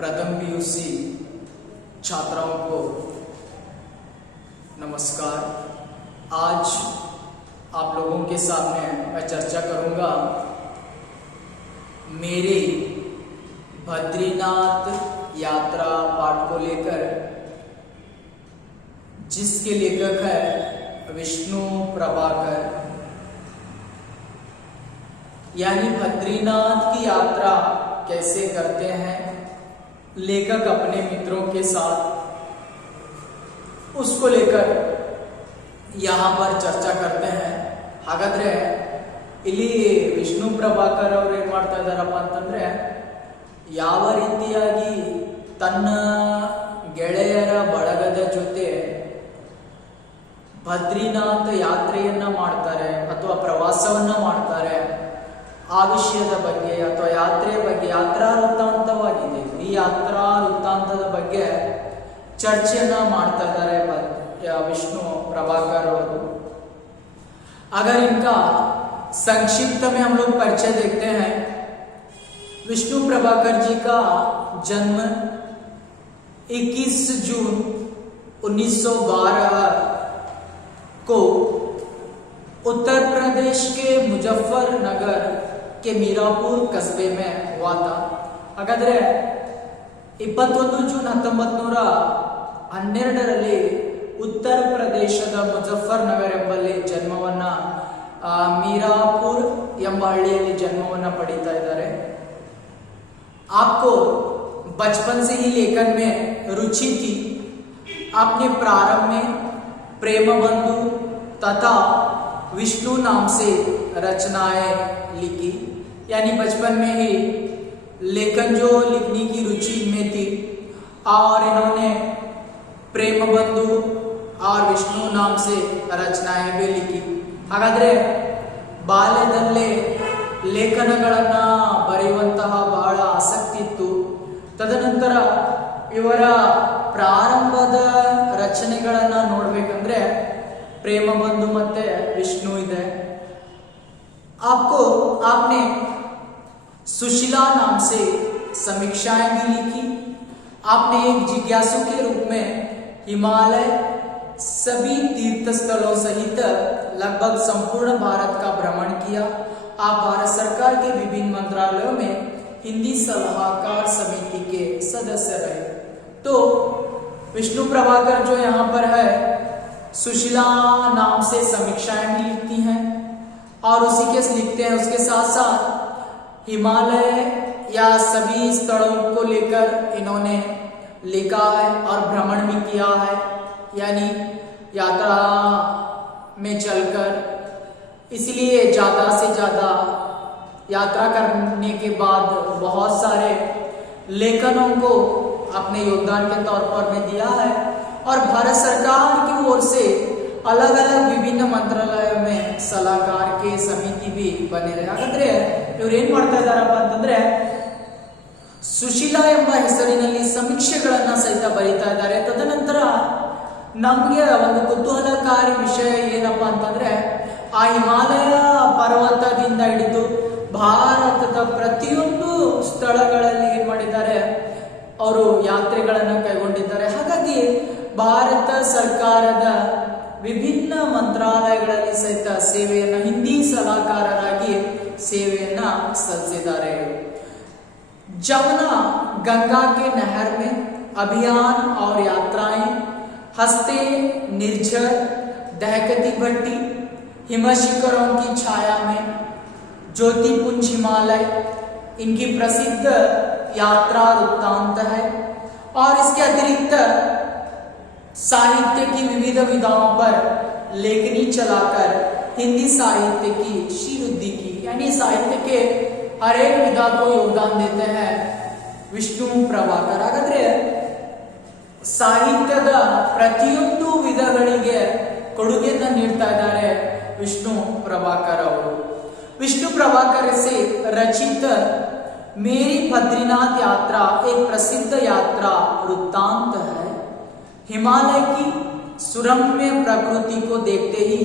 प्रथम पीयूसी छात्राओं को नमस्कार। आज आप लोगों के सामने मैं चर्चा करूंगा मेरी बद्रीनाथ यात्रा पाठ को लेकर, जिसके लेखक है विष्णु प्रभाकर। यानी बद्रीनाथ की यात्रा कैसे करते हैं लेखक अपने मित्रों के साथ, उसको लेकर यहाँ पर चर्चा करते हैं। हागाದ್ರೆ ಇಲ್ಲಿ ವಿಷ್ಣು ಪ್ರಭಾಕರ್ ಅವರು ಏನು ಮಾಡ್ತಾ ಇದ್ದಾರಪ್ಪ ಅಂತಂದ್ರೆ, ಯಾವ ರೀತಿಯಾಗಿ ತನ್ನ ಗೆಳೆಯರ ಬಳಗದ ಜೊತೆ ಬದ್ರಿನಾಥ ಯಾತ್ರೆಯನ್ನ ಮಾಡ್ತಾರೆ ಅಥವಾ ಪ್ರವಾಸವನ್ನ ಮಾಡ್ತಾರೆ ಆ ವಿಷಯದ ಬಗ್ಗೆ ಅಥವಾ ಯಾತ್ರೆಯ ಬಗ್ಗೆ, ಯಾತ್ರಾ ವೃತ್ತಾಂತವಾಗಿದೆ, ಈ ಯಾತ್ರಾ ವೃತ್ತಾಂತದ ಬಗ್ಗೆ ಚರ್ಚೆಯನ್ನ ಮಾಡ್ತಾ ಇದ್ದಾರೆ विष्णु प्रभाकर और। अगर इनका संक्षिप्त में हम लोग परिचय देखते हैं, विष्णु प्रभाकर जी का जन्म 21 जून 1912 को उत्तर प्रदेश के मुजफ्फरनगर के मीरापुर कस्बे में हुआ था। हागाದ್ರೆ 21 ಜೂನ್ 1912ರಲ್ಲಿ ಉತ್ತರ ಪ್ರದೇಶದ ಮುಜಫರ್ನಗರ್ ಎಂಬಲ್ಲಿ ಜನ್ಮವನ್ನ, मीरापुर ಎಂಬ ಹಳ್ಳಿಯಲ್ಲಿ ಜನ್ಮವನ್ನ ಪಡೀತಾ ಇದ್ದಾರೆ। आपको बचपन से ही लेखन में रुचि थी। आपने प्रारंभ में प्रेम बंधु तथा विष्णु नाम से रचनाएं लिखी। यानी बचपन में ही लेखन जो लिखने की रुचि में थी और इन्होंने प्रेम बंधु और विष्णु नाम से रचनाएं भी लिखी। ಹಾಗಾದ್ರೆ ಬಾಲ್ಯದಲ್ಲೇ ಲೇಖನಗಳನ್ನ ಬರೆಯುವಂತಹ ಬಹಳ ಆಸಕ್ತಿ ಇತ್ತು। ತದನಂತರ ಇವರ ಪ್ರಾರಂಭದ ರಚನೆಗಳನ್ನ ನೋಡ್ಬೇಕಂದ್ರೆ ಪ್ರೇಮ ಬಂಧು ಮತ್ತೆ ವಿಷ್ಣು ಇದೆ। आपने सुशीला नाम से समीक्षाएं भी लिखी। आपने एक जिज्ञासु के रूप में हिमालय सभी तीर्थ स्थलों सहित लगभग संपूर्ण भारत का भ्रमण किया। आप भारत सरकार के विभिन्न मंत्रालयों में हिंदी सलाहकार समिति के सदस्य रहे। तो विष्णु प्रभाकर जो यहाँ पर है, सुशीला नाम से समीक्षाएं भी लिखती हैं और उसी के लिखते हैं। उसके साथ साथ हिमालय या सभी स्थलों को लेकर इन्होंने लिखा है और भ्रमण भी किया है। यानी यात्रा में चलकर, इसलिए ज्यादा से ज्यादा यात्रा करने के बाद बहुत सारे लेखनों को अपने योगदान के तौर पर में दिया है और भारत सरकार की ओर से अलग अलग विभिन्न मंत्रालयों में सलाहकार के समिति भी बने रहे। ಹಾಗಾದ್ರೆ ಇವರು ಏನ್ ಮಾಡ್ತಾ ಇದ್ದಾರಪ್ಪ ಅಂತಂದ್ರೆ, ಸುಶೀಲಾ ಎಂಬ ಹೆಸರಿನಲ್ಲಿ ಸಮೀಕ್ಷೆಗಳನ್ನ ಸಹಿತ ಬರೀತಾ ಇದ್ದಾರೆ। ತದನಂತರ ನಮಗೆ ಒಂದು ಕುತೂಹಲಕಾರಿ ವಿಷಯ ಏನಪ್ಪಾ ಅಂತಂದ್ರೆ, ಆ ಹಿಮಾಲಯ ಪರ್ವತದಿಂದ ಹಿಡಿದು ಭಾರತದ ಪ್ರತಿಯೊಂದು ಸ್ಥಳಗಳಲ್ಲಿ ಏನ್ ಮಾಡಿದ್ದಾರೆ, ಅವರು ಯಾತ್ರೆಗಳನ್ನ ಕೈಗೊಂಡಿದ್ದಾರೆ। ಹಾಗಾಗಿ ಭಾರತ ಸರ್ಕಾರದ ವಿಭಿನ್ನ ಮಂತ್ರಾಲಯಗಳಲ್ಲಿ ಸಹಿತ ಸೇವೆಯನ್ನ, ಹಿಂದಿ ಸಲಹಾಕಾರರಾಗಿ ಸೇವೆಯನ್ನ ಸಲ್ಲಿಸಿದ್ದಾರೆ। जमुना गंगा के नहर में अभियान और यात्राएं, हंसते निर्झर दहकती भट्टी, हिमशिखरों की छाया में, ज्योतिपुंज हिमालय इनकी प्रसिद्ध यात्रा वृत्तांत है। और इसके अतिरिक्त साहित्य की विविध विधाओं पर लेखनी चलाकर हिंदी साहित्य की श्रीवृद्धि की। यानी साहित्य के हर एक विधा को योगदान देते हैं विष्णु प्रभाकर। ಹಾಗಾದ್ರೆ ಸಾಹಿತ್ಯದ ಪ್ರತಿಯೊಂದು ವಿಧಗಳಿಗೆ ಕೊಡುಗೆಯನ್ನು ನೀಡ್ತಾ ಇದ್ದಾರೆ विष्णु प्रभाकर ಅವರು। विष्णु प्रभाकर से रचित मेरी बद्रीनाथ यात्रा एक प्रसिद्ध यात्रा वृत्तांत है। हिमालय की सुरम्य प्रकृति को देखते ही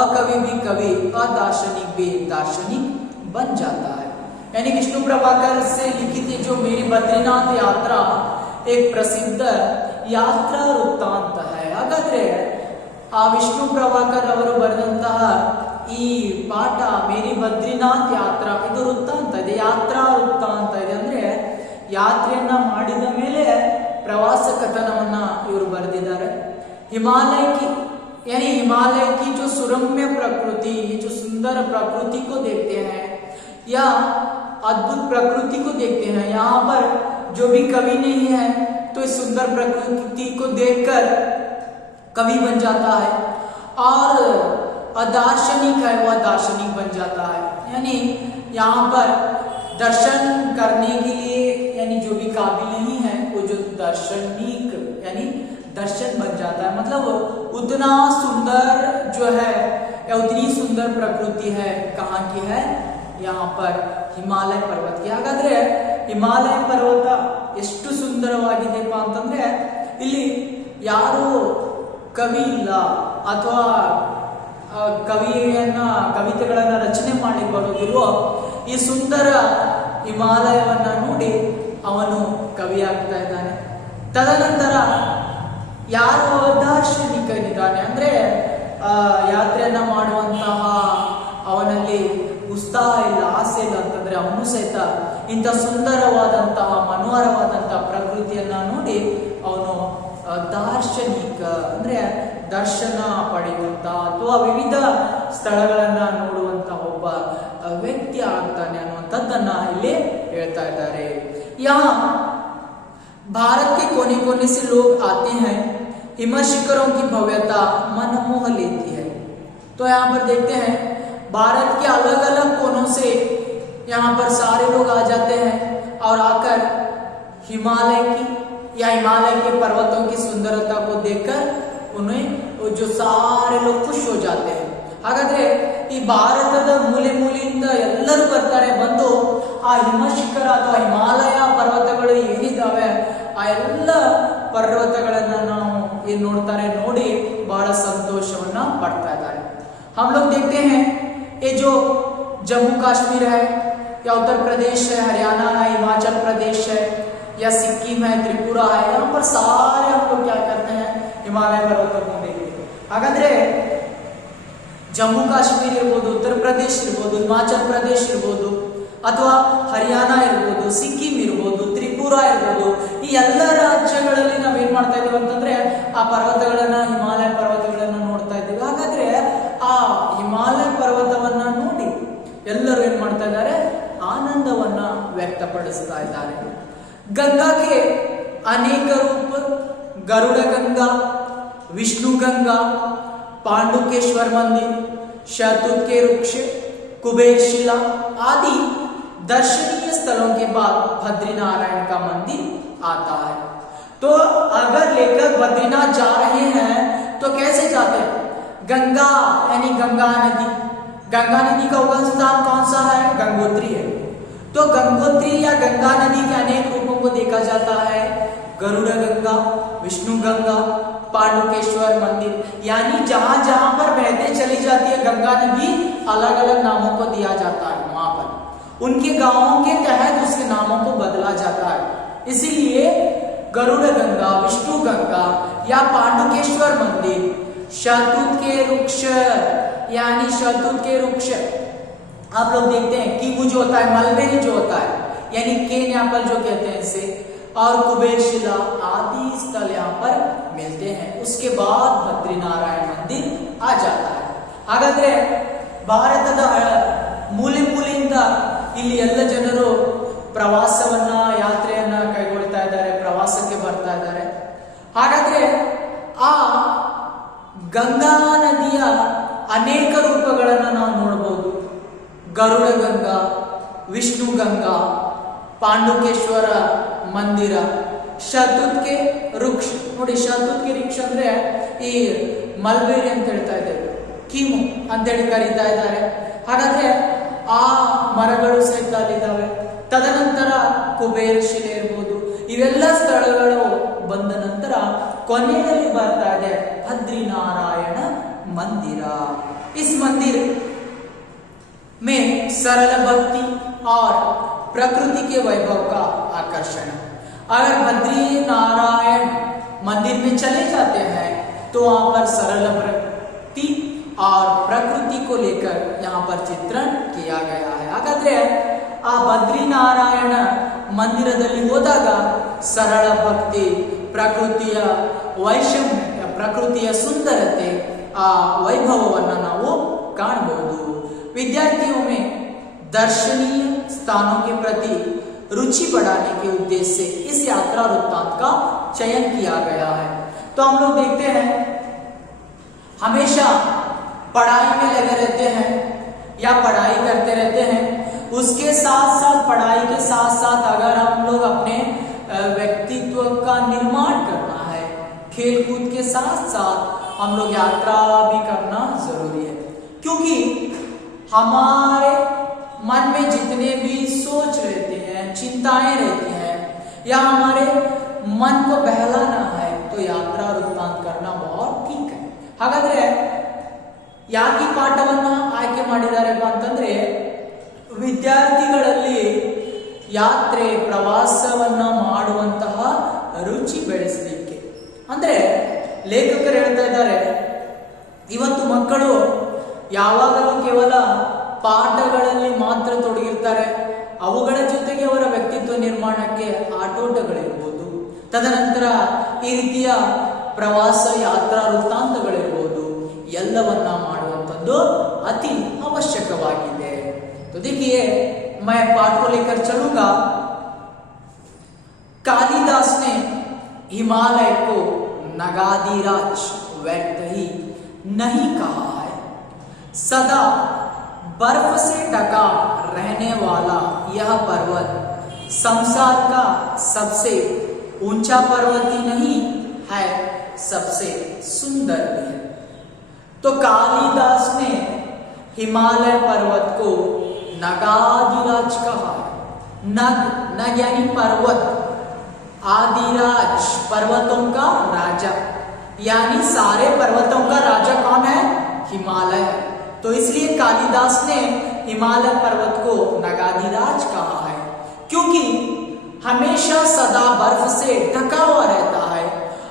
अकवि भी कवि, अदार्शनिक भी दार्शनिक बन जाता है। यानी विष्णु प्रभाकर से लिखित ये जो मेरी बद्रीनाथ यात्रा एक प्रसिद्ध ಯಾತ್ರಾ ವೃತ್ತಾಂತ है ಹಾಗಾದ್ರೆ ಆ ವಿಷ್ಣು ಪ್ರಭಾಕರ್ ಅವರು ಬರೆದಂತಹ ಈ ಪಾಠ ಮೇರಿ ಬದ್ರಿನಾಥ್ ಯಾತ್ರಾ ಇದು ವೃತ್ತಾಂತ ಇದೆ, ಯಾತ್ರಾ ವೃತ್ತಾಂತ ಇದೆ. ಅಂದ್ರೆ ಯಾತ್ರೆಯನ್ನ ಮಾಡಿದ ಮೇಲೆ ಪ್ರವಾಸ ಕಥನವನ್ನ ಇವರು ಬರೆದಿದ್ದಾರೆ. हिमालय की यानी हिमालय की जो सुरम्य प्रकृति, ये जो सुंदर प्रकृति को देखते हैं या अद्भुत प्रकृति को देखते हैं, यहाँ पर जो भी कवि नहीं है तो इस सुंदर प्रकृति को देखकर कवि बन जाता है और दार्शनिक है वह दार्शनिक बन जाता है. यानी यहाँ पर दर्शन करने के लिए यानी जो भी काबिल नहीं है वो जो दार्शनिक यानी दर्शन बन जाता है. मतलब उतना सुंदर जो है या उतनी सुंदर प्रकृति है कहाँ की है, यहाँ पर ಹಿಮಾಲಯ ಪರ್ವತ की. ಹಾಗಾದ್ರೆ ಹಿಮಾಲಯ ಪರ್ವತ ಎಷ್ಟು ಸುಂದರವಾಗಿದೆಪ್ಪ ಅಂತಂದ್ರೆ ಇಲ್ಲಿ ಯಾರು ಕವಿ ಇಲ್ಲ ಅಥವಾ ಕವಿತೆಗಳನ್ನ ರಚನೆ ಮಾಡಿ ಬರೋದಿಲ್ವೋ ಈ ಸುಂದರ ಹಿಮಾಲಯವನ್ನ ನೋಡಿ ಅವನು ಕವಿ ಆಗ್ತಾ ಇದ್ದಾನೆ. ತದನಂತರ ಯಾರು ದಾರ್ಶನಿಕನಿದ್ದಾನೆ ಅಂದ್ರೆ ಯಾತ್ರೆಯನ್ನ ಮಾಡುವಂತಹ ಅವನಲ್ಲಿ ಉತ್ಸಾಹ ಇಲ್ಲ, ಆಸೆ ಇಲ್ಲ ಅಂತಂದ್ರೆ ಅವನು ಸಹಿತ ಇಂಥ ಸುಂದರವಾದಂತಹ ಮನೋಹರವಾದಂತಹ ಪ್ರಕೃತಿಯನ್ನ ನೋಡಿ ಅವನು ದಾರ್ಶನಿಕ ಅಂದ್ರೆ ದರ್ಶನ ಪಡೆಯುವಂತ ಅಥವಾ ವಿವಿಧ ಸ್ಥಳಗಳನ್ನ ನೋಡುವಂತ ಒಬ್ಬ ವ್ಯಕ್ತಿ ಆಗ್ತಾನೆ ಅನ್ನುವಂಥದ್ದನ್ನ ಇಲ್ಲಿ ಹೇಳ್ತಾ ಇದ್ದಾರೆ. यहाँ भारत के कोने कोने से लोग आते हैं, हिम शिखरों की भव्यता मन मोह लेती है. तो यहाँ पर देखते हैं भारत के अलग अलग कोनों से यहाँ पर सारे लोग आ जाते हैं और आकर हिमालय की या हिमालय के पर्वतों की सुंदरता को देखकर उन्हें जो सारे लोग खुश हो जाते हैं. ಹಾಗಾದ್ರೆ ಈ ಭಾರತದ ಮೂಲೆ ಮೂಲೆಯಿಂದ ಎಲ್ಲರೂ ಬರ್ತಾರೆ, ಬಂದು ಆ ಹಿಮಶಿಖರ ಅಥವಾ ಹಿಮಾಲಯ ಪರ್ವತಗಳು ಏನಿದಾವೆ ಆ ಎಲ್ಲ ಪರ್ವತಗಳನ್ನ ನಾವು ಏನ್ ನೋಡ್ತಾರೆ, ನೋಡಿ ಬಹಳ ಸಂತೋಷವನ್ನ ಪಡ್ತಾ ಇದ್ದಾರೆ. हम लोग देखते हैं ये जो जम्मू कश्मीर है या उत्तर प्रदेश है, हरियाणा है, हिमाचल प्रदेश है या सिक्किम है, त्रिपुरा है, यहाँ पर सारे हम लोग क्या करते हैं हिमालय पर्वतों को देखते हैं. ಹಾಗಾದ್ರೆ ಜಮ್ಮು ಕಾಶ್ಮೀರ್ ಇರ್ಬೋದು, ಉತ್ತರ ಪ್ರದೇಶ್ ಇರ್ಬೋದು, ಹಿಮಾಚಲ್ ಪ್ರದೇಶ್ ಇರ್ಬೋದು ಅಥವಾ ಹರಿಯಾಣ ಇರ್ಬೋದು, ಸಿಕ್ಕಿಂ ಇರ್ಬೋದು, ತ್ರಿಪುರಾ ಇರ್ಬೋದು, ಈ ಎಲ್ಲ ರಾಜ್ಯಗಳಲ್ಲಿ ನಾವೇನ್ ಮಾಡ್ತಾ ಇದೀವಿ ಅಂತಂದ್ರೆ ಆ ಪರ್ವತಗಳನ್ನ, ಹಿಮಾಲಯ ಪರ್ವತಗಳನ್ನ ನೋಡ್ತಾ ಇದ್ದೀವಿ. ಹಾಗಾದ್ರೆ ಆ ಹಿಮಾಲಯ ಪರ್ವತವನ್ನ ನೋಡಿ ಎಲ್ಲರೂ ಏನ್ ಮಾಡ್ತಾ ಇದ್ದಾರೆ, ಆನಂದವನ್ನ ವ್ಯಕ್ತಪಡಿಸ್ತಾ ಇದ್ದಾರೆ. ಗಂಗಾಕ್ಕೆ ಅನೇಕ ರೂಪ, ಗರುಡ ಗಂಗಾ, विष्णु गंगा, पांडुकेश्वर मंदिर, शहतूत के वृक्ष, कुबेर शिला आदि दर्शनीय स्थलों के बाद बद्रीनारायण का मंदिर आता है. तो अगर लेकर बद्रीनाथ जा रहे हैं तो कैसे जाते हैं? गंगा यानी गंगा नदी, गंगा नदी का उगम स्थान कौन सा है? गंगोत्री है. तो गंगोत्री या गंगा नदी के अनेक रूपों को देखा जाता है, गरुड़ गंगा, विष्णु गंगा, पांडुकेश्वर मंदिर, यानी जहां जहां पर बहते चली जाती है गंगा नदी अलग अलग नामों को दिया जाता है, वहां पर उनके गांवों के तहत उसके नामों को बदला जाता है. इसीलिए गरुड़ गंगा, विष्णु गंगा या पांडुकेश्वर मंदिर, शहतूत के वृक्ष यानी शहतूत के वृक्ष आप लोग देखते हैं कीवू जो होता है, मलबेरी जो होता है यानी केन एप्पल जो कहते हैं इसे, और कुबेर शिला आदि स्थल यहाँ पर मिलते हैं. उसके बाद बद्रीनारायण मंदिर आ जाता है. ಹಾಗಾದ್ರೆ ಭಾರತದ ಮೂಲೆ ಮೂಲೆಯಿಂದ ಇಲ್ಲಿ ಎಲ್ಲ ಜನರು ಪ್ರವಾಸವನ್ನ, ಯಾತ್ರೆಯನ್ನ ಕೈಗೊಳ್ತಾ ಇದ್ದಾರೆ, ಪ್ರವಾಸಕ್ಕೆ ಬರ್ತಾ ಇದ್ದಾರೆ. ಹಾಗಾದ್ರೆ ಆ ಗಂಗಾ ನದಿಯ ಅನೇಕ ರೂಪಗಳನ್ನು ನಾವು ನೋಡಬಹುದು. ಗರುಡ ಗಂಗಾ, ವಿಷ್ಣು ಗಂಗಾ, ಪಾಂಡುಕೇಶ್ವರ ಮಂದಿರ, ಶಹತೂತ್ ಕೆ ವೃಕ್ಷ ನೋಡಿ, ಶಹತೂತ್ ಕೆ ವೃಕ್ಷ ಅಂದ್ರೆ ಈ ಮಲ್ಬೇರಿ ಅಂತ ಹೇಳ್ತಾ ಇದ್ದೇವೆ, ಕೀಮು ಅಂತೇಳಿ ಕರೀತಾ ಇದ್ದಾರೆ. ಹಾಗಾದ್ರೆ ಆ ಮರಗಳು ಸಹಿತ ಅಲ್ಲಿದ್ದಾವೆ. ತದನಂತರ ಕುಬೇರ ಶಿಲೆ ಇರ್ಬೋದು, ಇವೆಲ್ಲ ಸ್ಥಳಗಳು ಬಂದ ನಂತರ ಕೊನೆಯಲ್ಲಿ ಬರ್ತಾ ಇದೆ ಬದ್ರಿನಾರಾಯಣ ಮಂದಿರ. इस मंदिर में सरल भक्ति और प्रकृति के वैभव का आकर्षण। अगर बद्री नारायण मंदिर में चले जाते हैं तो वहां पर सरल भक्ति और प्रकृति को लेकर यहाँ पर चित्रण किया गया है। हाಗಾದ್ರೆ ಆ ಬದ್ರಿನಾರಾಯಣ ಮಂದಿರದಲ್ಲಿ ಹೋದಾಗ ಸರಳ ಭಕ್ತಿ, ಪ್ರಕೃತಿಯ ವೈಷಮ್ಯ, ಪ್ರಕೃತಿಯ ಸುಂದರತೆ, ಆ ವೈಭವವನ್ನು ನಾವು ಕಾಣಬಹುದು। विद्यार्थियों में दर्शनीय स्थानों के प्रति रुचि बढ़ाने के उद्देश्य से इस यात्रा वृत्तांत का चयन किया गया है। तो हम लोग देखते हैं हमेशा पढ़ाई में लगे रहते हैं या पढ़ाई करते रहते हैं, उसके साथ साथ पढ़ाई के साथ साथ अगर हम लोग अपने व्यक्तित्व का निर्माण करना है, खेल कूद के साथ साथ हम लोग यात्रा भी करना जरूरी है। क्योंकि हमारे मन में जितने भी सोच रहते हैं, चिंताएं रहती हैं, या हमारे मन को बहलाना है तो यात्रा वृत्तांत करना बहुत ठीक है। ಹಾಗಾದ್ರೆ ಯಾಕೆ ಪಾಠವನ್ನ ಆಯ್ಕೆ ಮಾಡಿದಾರೆಪ್ಪ ಅಂತಂದ್ರೆ ವಿದ್ಯಾರ್ಥಿಗಳಲ್ಲಿ ಯಾತ್ರೆ ಪ್ರವಾಸವನ್ನ ಮಾಡುವಂತಹ ರುಚಿ ಬೆಳೆಸಲಿಕ್ಕೆ। ಅಂದ್ರೆ ಲೇಖಕರು ಹೇಳ್ತಾ ಇದ್ದಾರೆ, ಇವತ್ತು ಮಕ್ಕಳು ಯಾವಾಗಲೂ ಕೇವಲ ಪಾಠಗಳಲ್ಲಿ ಮಾತ್ರ ತೊಡಗಿರ್ತಾರೆ, ಅವುಗಳ ಜೊತೆಗೆ ಅವರ ವ್ಯಕ್ತಿತ್ವ ನಿರ್ಮಾಣಕ್ಕೆ ಆಟೋಟಗಳಿರ್ಬೋದು, ತದನಂತರ ಈ ರೀತಿಯ ಪ್ರವಾಸ ಯಾತ್ರಾ ವೃತ್ತಾಂತಗಳಿರ್ಬೋದು, ಎಲ್ಲವನ್ನ ಮಾಡುವಂಥದ್ದು अति आवश्यकवाಗಿದೆ। तो देखिए मैं पाठ को लेकर चलूंगा। कालिदास ने हिमालय को नगाधिराज व्यर्थ ही नहीं कहा है। सदा बर्फ से ढका रहने वाला यह पर्वत संसार का सबसे ऊंचा पर्वत ही नहीं है, सबसे सुंदर भी है। तो कालिदास ने हिमालय पर्वत को नगाधिराज कहा। नग यानी पर्वत, आदिराज पर्वतों का राजा, यानी सारे पर्वतों का राजा कौन है? हिमालय है। तो इसलिए कालिदास ने हिमालय पर्वत को नगाधिराज कहा है, क्योंकि हमेशा सदा बर्फ से ढका हुआ रहता है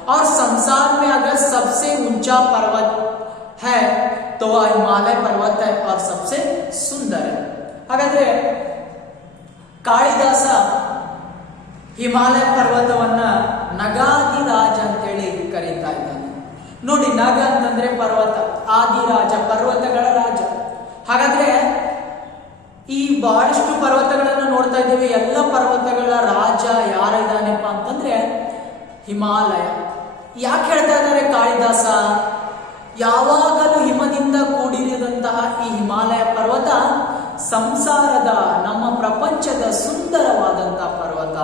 और संसार में अगर सबसे ऊंचा पर्वत है तो वह हिमालय पर्वत है और सबसे सुंदर है। हागाದ್ರೆ ಕಾಳಿದಾಸ ಹಿಮಾಲಯ ಪರ್ವತವನ್ನ ನಗಾಧಿರಾಜ ಅಂತೇಳಿ ಕರೀತಾ ಇದ್ದಾನೆ। ನೋಡಿ, ನಗ ಅಂತಂದ್ರೆ ಪರ್ವತ, ಆದಿರಾಜ ಪರ್ವತಗಳ ರಾಜ। ಹಾಗಾದ್ರೆ ಈ ಬಹಳಷ್ಟು ಪರ್ವತಗಳನ್ನು ನೋಡ್ತಾ ಇದ್ದೇವೆ, ಎಲ್ಲ ಪರ್ವತಗಳ ರಾಜ ಯಾರಿದ್ದಾನೆಪ್ಪ ಅಂತಂದ್ರೆ ಹಿಮಾಲಯ। ಯಾಕೆ ಹೇಳ್ತಾ ಇದ್ದಾರೆ ಕಾಳಿದಾಸ? ಯಾವಾಗಲೂ ಹಿಮದಿಂದ ಕೂಡಿರಿದಂತಹ ಈ ಹಿಮಾಲಯ ಪರ್ವತ ಸಂಸಾರದ, ನಮ್ಮ ಪ್ರಪಂಚದ ಸುಂದರವಾದಂತಹ ಪರ್ವತ,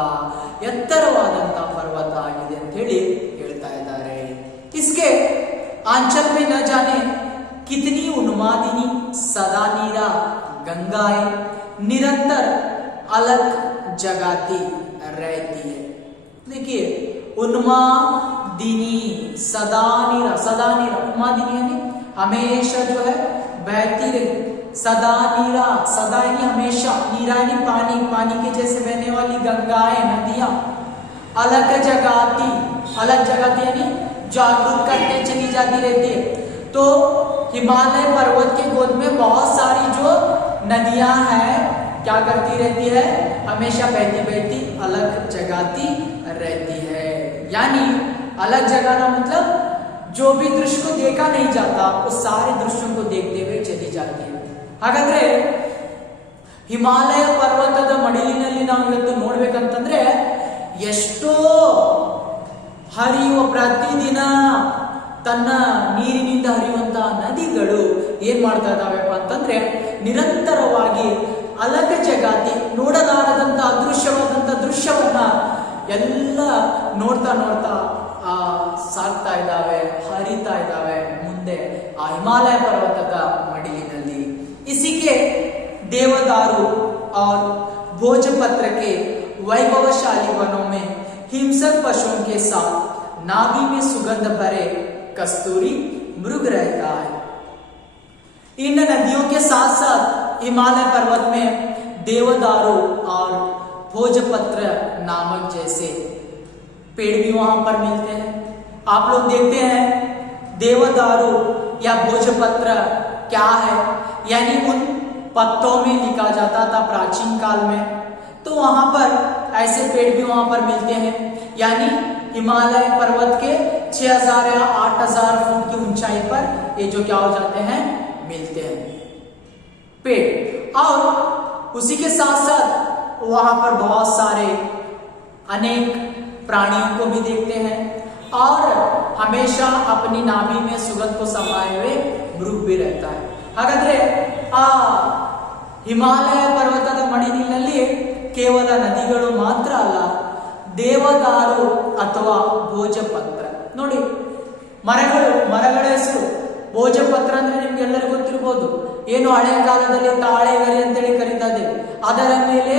ಎತ್ತರವಾದಂತಹ ಪರ್ವತ ಆಗಿದೆ ಅಂತ ಹೇಳಿ ಹೇಳ್ತಾ ಇದ್ದಾರೆ। इसके आंचल में न जाने कितनी उन्मादिनी सदा नीरा गंगाएं निरंतर अलग जगाती रहती है। देखिए, उन्मादिनी सदा नीरा, उन्मादिनी यानी हमेशा जो है बहती रही। सदा नीरा, सदा यानी हमेशा, नीरा यानी पानी, पानी के जैसे बहने वाली गंगाएं, नदियां, अलग जगाती यानी जागरूक करते चली जाती रहती है। तो हिमालय पर्वत के गोद में बहुत सारी जो नदियां हैं क्या करती रहती है? हमेशा बहती बहती अलग जगाती रहती है। यानी अलग जगाना मतलब जो भी दृश्य को देखा नहीं जाता उस सारे दृश्यों को देखते हुए चली जाती है। ಹಾಗಾದ್ರೆ ಹಿಮಾಲಯ ಪರ್ವತದ ಮಡಿಲಿನಲ್ಲಿ ನಾವು ಇವತ್ತು ನೋಡ್ಬೇಕಂತಂದ್ರೆ ಎಷ್ಟೋ ಹರಿಯುವ, ಪ್ರತಿದಿನ ತನ್ನ ನೀರಿನಿಂದ ಹರಿಯುವಂತಹ ನದಿಗಳು ಏನ್ ಮಾಡ್ತಾ ಇದಾವೆಪ್ಪ ಅಂತಂದ್ರೆ ನಿರಂತರವಾಗಿ ಅಲಗ ಜಗಾತಿ, ನೋಡಲಾರದಂತ ಅದೃಶ್ಯವಾದಂತ ದೃಶ್ಯವನ್ನ ಎಲ್ಲ ನೋಡ್ತಾ ನೋಡ್ತಾ ಸಾಗ್ತಾ ಇದ್ದಾವೆ, ಹರಿತಾ ಇದ್ದಾವೆ ಮುಂದೆ ಆ ಹಿಮಾಲಯ ಪರ್ವತದ ಮಡಿಲಿನಲ್ಲಿ। इसी के देवदारू और भोजपत्र के वैभवशाली वनों में हिंसक पशुओं के साथ नाभि में सुगंध भरे कस्तूरी मृग रहता है। इन नदियों के साथ साथ हिमालय पर्वत में देवदारू और भोजपत्र नामक जैसे पेड़ भी वहां पर मिलते हैं। आप लोग देखते हैं देवदारू या भोजपत्र क्या है, यानी उन पत्तों में लिखा जाता था प्राचीन काल में, तो वहां पर ऐसे पेड़ भी वहां पर मिलते हैं। यानी हिमालय पर्वत के 6000 या 8000 फुट की ऊंचाई पर ये जो क्या हो जाते हैं, मिलते हैं पेड़। और उसी के साथ साथ वहां पर बहुत सारे अनेक प्राणियों को भी देखते हैं और हमेशा अपनी नाभि में सुगंध को समाये हुए मृग भी रहता है। हागाದ್ರೆ ಆ ಹಿಮಾಲಯ ಪರ್ವತದ ಮಡಿಲಿನಲ್ಲಿ ಕೇವಲ ನದಿಗಳು ಮಾತ್ರ ಅಲ್ಲ, ದೇವದಾರು ಅಥವಾ ಭೋಜಪತ್ರ ನೋಡಿ, ಮರಗಳ ಹೆಸರು ಭೋಜಪತ್ರ ಅಂದ್ರೆ ನಿಮ್ಗೆಲ್ಲರಿಗೂ ಗೊತ್ತಿರಬಹುದು, ಏನು ಹಳೆ ಕಾಲದಲ್ಲಿ ತಾಳೆಗರಿ ಅಂತೇಳಿ ಕರೀತಾ ಇದ್ದೇವೆ, ಅದರ ಮೇಲೆ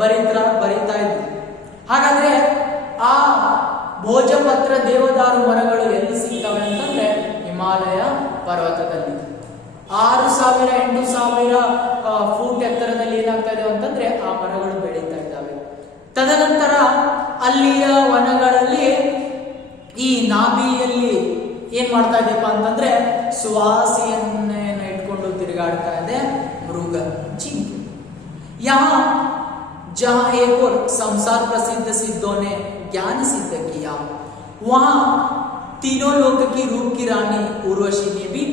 ಬರಿತಾ ಇದ್ವಿ। ಹಾಗಾದ್ರೆ ಆ ಭೋಜಪತ್ರ ದೇವದಾರು ಮರಗಳು ಎಲ್ಲಿ ಸಿಗ್ತವೆ ಅಂತಂದ್ರೆ ಹಿಮಾಲಯ ಪರ್ವತದಲ್ಲಿ 6000-8000 ಫೂಟ್ ಎತ್ತರದಲ್ಲಿ ಏನಾಗ್ತಾ ಇದೆ ಅಂತಂದ್ರೆ ಆ ಮರಗಳು ಬೆಳೀತಾ ಇದ್ದಾವೆ। ತದನಂತರ ಅಲ್ಲಿಯ ವನಗಳಲ್ಲಿ ಈ ನಾಭಿಯಲ್ಲಿ ಏನ್ ಮಾಡ್ತಾ ಇದೆಯಪ್ಪ ಅಂತಂದ್ರೆ ಸುವಾಸನೆಯನ್ನ ಇಟ್ಕೊಂಡು ತಿರುಗಾಡ್ತಾ ಇದೆ ಮೃಗ, ಜಿಂಕೆ। यहाँ जहां एक और संसार प्रसिद्ध सिद्धों ने ज्ञान सिद्ध किया, वहां तीनों लोक की रूप की रानी उर्वशी ने भी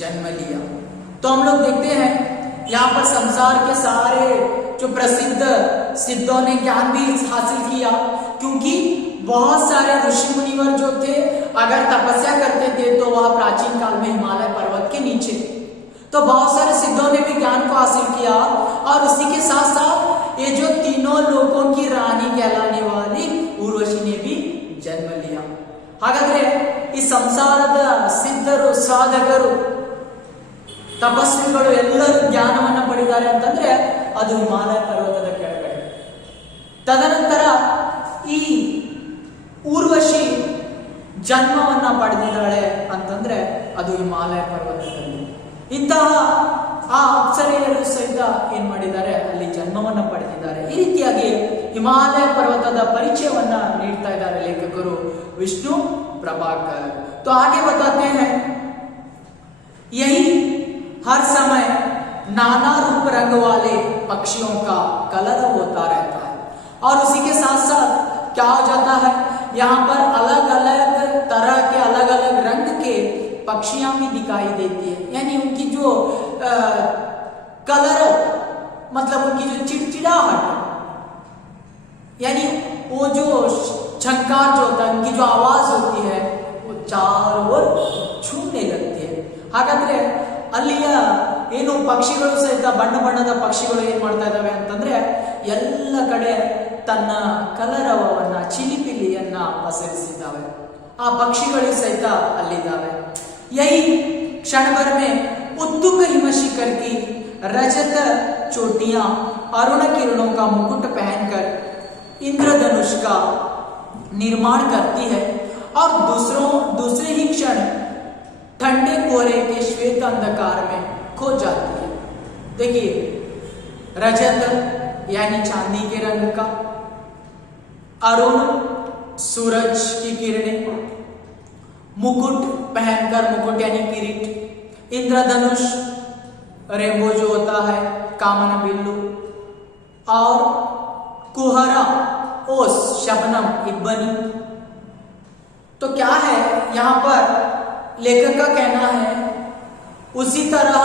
जन्म लिया। तो हम लोग देखते हैं यहाँ पर संसार के सारे जो प्रसिद्ध सिद्धों ने ज्ञान भी हासिल किया, क्योंकि बहुत सारे ऋषि मुनिवर जो थे अगर तपस्या करते थे तो वह प्राचीन काल में हिमालय पर्वत के नीचे, तो बहुत सारे सिद्धों ने भी ज्ञान को हासिल किया और उसी के साथ साथ ये जो तीनों लोगों की रानी कहलाने वाली उर्वशी ने भी जन्म लिया। हागाದ್ರೆ ಈ ಸಂಸಾರದ ಸಿದ್ಧರು, ಸಾಧಕರು, ತಪಸ್ವಿಗಳು ಎಲ್ಲರೂ ಜ್ಞಾನವನ್ನ ಪಡೆದಿದ್ದಾರೆ ಅಂತಂದ್ರೆ ಅದು ಹಿಮಾಲಯ ಪರ್ವತದ ಕೆಳಗಡೆ। ತದನಂತರ ಈ ಊರ್ವಶಿ ಜನ್ಮವನ್ನ ಪಡೆದಿದ್ದಾಳೆ ಅಂತಂದ್ರೆ ಅದು ಹಿಮಾಲಯ ಪರ್ವತದಲ್ಲಿ। ಇಂತಹ ಆ ಅಪ್ಸರೆಯರು ಸಹಿತ ಏನ್ ಮಾಡಿದ್ದಾರೆ, ಅಲ್ಲಿ ಜನ್ಮವನ್ನ ಪಡೆದಿದ್ದಾರೆ। ಈ ರೀತಿಯಾಗಿ ಹಿಮಾಲಯ ಪರ್ವತದ ಪರಿಚಯವನ್ನ ನೀಡ್ತಾ ಇದ್ದಾರೆ ಲೇಖಕರು ವಿಷ್ಣು प्रभाकर। तो आगे बताते हैं, यही हर समय नाना रूप रंग वाले पक्षियों का कलर होता रहता है और उसी के साथ साथ क्या हो जाता है, यहाँ पर अलग अलग तरह के अलग अलग रंग के पक्षियां भी दिखाई देती है। यानी उनकी जो कलर, मतलब उनकी जो चिड़चिड़ाहट, यानी वो जो झंकार जो होता है, उनकी जो आवाज होती है वो चारों ओर छूने लगती है। ಹಾಗಾದ್ರೆ ಅಲ್ಲಿಯ ಏನು ಪಕ್ಷಿಗಳು ಸಹಿತ ಬಣ್ಣ ಬಣ್ಣದ ಪಕ್ಷಿಗಳು ಏನ್ ಮಾಡ್ತಾ ಇದಾವೆ ಅಂತಂದ್ರೆ ಎಲ್ಲ ಕಡೆ ತನ್ನ ಕಲರವನ್ನ, ಚಿಲಿಪಿಲಿಯನ್ನ ಪಸರಿಸಿದ್ದಾವೆ। ಆ ಪಕ್ಷಿಗಳು ಸಹಿತ ಅಲ್ಲಿದ್ದಾವೆ। यही क्षण भर में उत्तुंग हिमशिखर की रजत चोटियां अरुण किरणों का मुकुट पहनकर इंद्रधनुष का निर्माण करती है और दूसरे ही क्षण ठंडे कोहरे के श्वेत अंधकार में खो जाती है। देखिए, रजत यानी चांदी के रंग का, अरुण सूरज की किरणें, मुकुट पहनकर, मुकुट यानी किरीट, इंद्रधनुष रेनबो जो होता है, कामना बिल्लू, और कुहरा ओस शबनम इब्बनी। तो क्या है यहाँ पर लेखक का कहना है, उसी तरह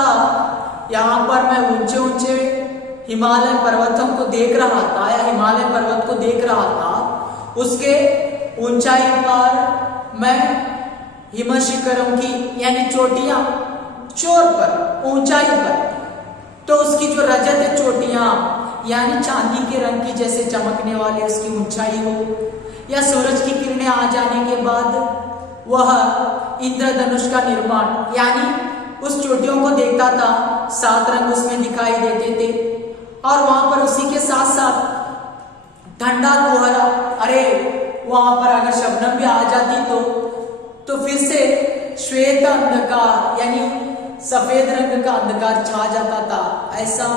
यहाँ पर मैं ऊंचे ऊंचे हिमालय पर्वतों को देख रहा था या हिमालय पर्वत को देख रहा था, उसके ऊंचाई पर मैं हिमशिखरों की यानी चोटियां, चोर पर, ऊंचाई पर, तो उसकी जो रजत चोटियां यानी चांदी के रंग की जैसे चमकने वाली उसकी ऊंचाई हो, या सूरज की किरणें आ जाने के बाद वह इंद्रधनुष का निर्माण, यानी उस चोटियों को देखता था, 7 रंग उसमें दिखाई देते थे और वहां पर उसी के साथ साथ ठंडा कोहरा, अरे वहां पर अगर शबनम भी आ जाती तो फिर से श्वेत अंधकार यानी सफेद रंग का अंधकार छा जाता था। ऐसा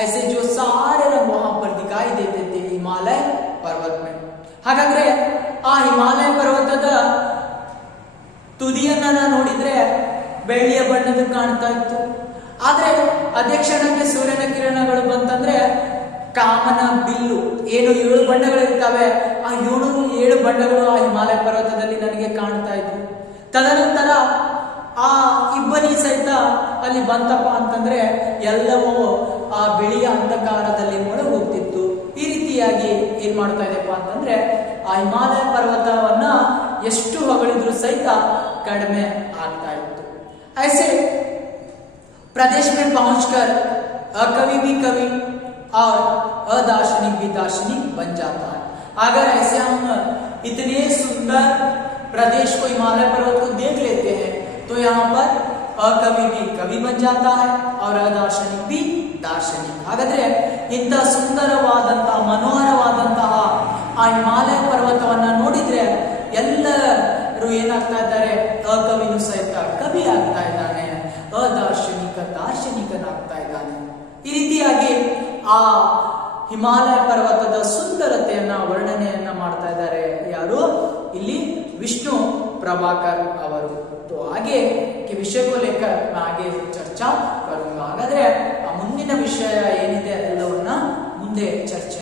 ऐसे जो सारे रंग वहां पर दिखाई देते थे हिमालय पर्वत में. ಹಾಗಾದ್ರೆ ಆ ಹಿಮಾಲಯ ಪರ್ವತದ ತುದಿಯನ್ನ ನೋಡಿದ್ರೆ ಬೆಳ್ಳಿಯ ಬಣ್ಣದ ಕಾಣ್ತಾ ಇತ್ತು. ಆದ್ರೆ ಅದೇ ಕ್ಷಣಕ್ಕೆ ಸೂರ್ಯನ ಕಿರಣಗಳು ಬಂತಂದ್ರೆ ಕಾಮನ ಬಿಲ್ಲು, ಏನು 7 ಬಣ್ಣಗಳಿರ್ತವೆ, ಆ 7 ಬಣ್ಣಗಳು ಆ ಹಿಮಾಲಯ ಪರ್ವತದಲ್ಲಿ ನನಗೆ ಕಾಣ್ತಾ ಇದ್ವು. ತದನಂತರ ಆ ಇಬ್ಬನಿ ಸಹಿತ ಅಲ್ಲಿ ಬಂತಪ್ಪ ಅಂತಂದ್ರೆ ಎಲ್ಲವೂ ಆ ಬಿಳಿಯ ಅಂಧಕಾರದಲ್ಲಿ ಮುಳುಗೋಗ್ತಿತ್ತು. ಈ ರೀತಿಯಾಗಿ ಏನ್ ಮಾಡ್ತಾ ಇದೆಪ್ಪ ಅಂತಂದ್ರೆ ಆ ಹಿಮಾಲಯ ಪರ್ವತವನ್ನ ಎಷ್ಟು ಹೊಗಳಿದ್ರು ಸಹಿತ ಕಡಿಮೆ ಆಗ್ತಾ ಇತ್ತು. ऐसे प्रदेश में पहुंचकर अकवि भी कवि और अदार्शनिक भी दार्शनिक बन जाता है. अगर ऐसे हम इतने सुंदर प्रदेश को हिमालय पर्वत को देख लेते हैं तो यहाँ पर अकवि भी कवि बन जाता है और अदार्शनिक भी दार्शनिक. ಹಾಗಾದ್ರೆ ಇಂಥ ಸುಂದರವಾದಂತಹ ಮನೋಹರವಾದಂತಹ ಆ ಹಿಮಾಲಯ ಪರ್ವತವನ್ನ ನೋಡಿದ್ರೆ ಎಲ್ಲರೂ ಏನಾಗ್ತಾ ಇದ್ದಾರೆ, ಅಕವಿನೂ ಸಹಿತ ಕವಿ ಆಗ್ತಾ ಇದ್ದಾನೆ, ಅದಾರ್ಶನಿಕ ದಾರ್ಶನಿಕನಾಗ್ತಾ ಇದ್ದಾನೆ. ಈ ರೀತಿಯಾಗಿ ಆ ಹಿಮಾಲಯ ಪರ್ವತದ ಸುಂದರತೆಯನ್ನ ವರ್ಣನೆಯನ್ನ ಮಾಡ್ತಾ ಇದ್ದಾರೆ ಯಾರು, ಇಲ್ಲಿ ವಿಷ್ಣು ಪ್ರಭಾಕರ್ ಅವರು. तो आगे के विषय को लेकर मैं आगे चर्चा करूंगा. ಹಾಗಾದ್ರೆ ಆ ಮುಂದಿನ ವಿಷಯ ಏನಿದೆ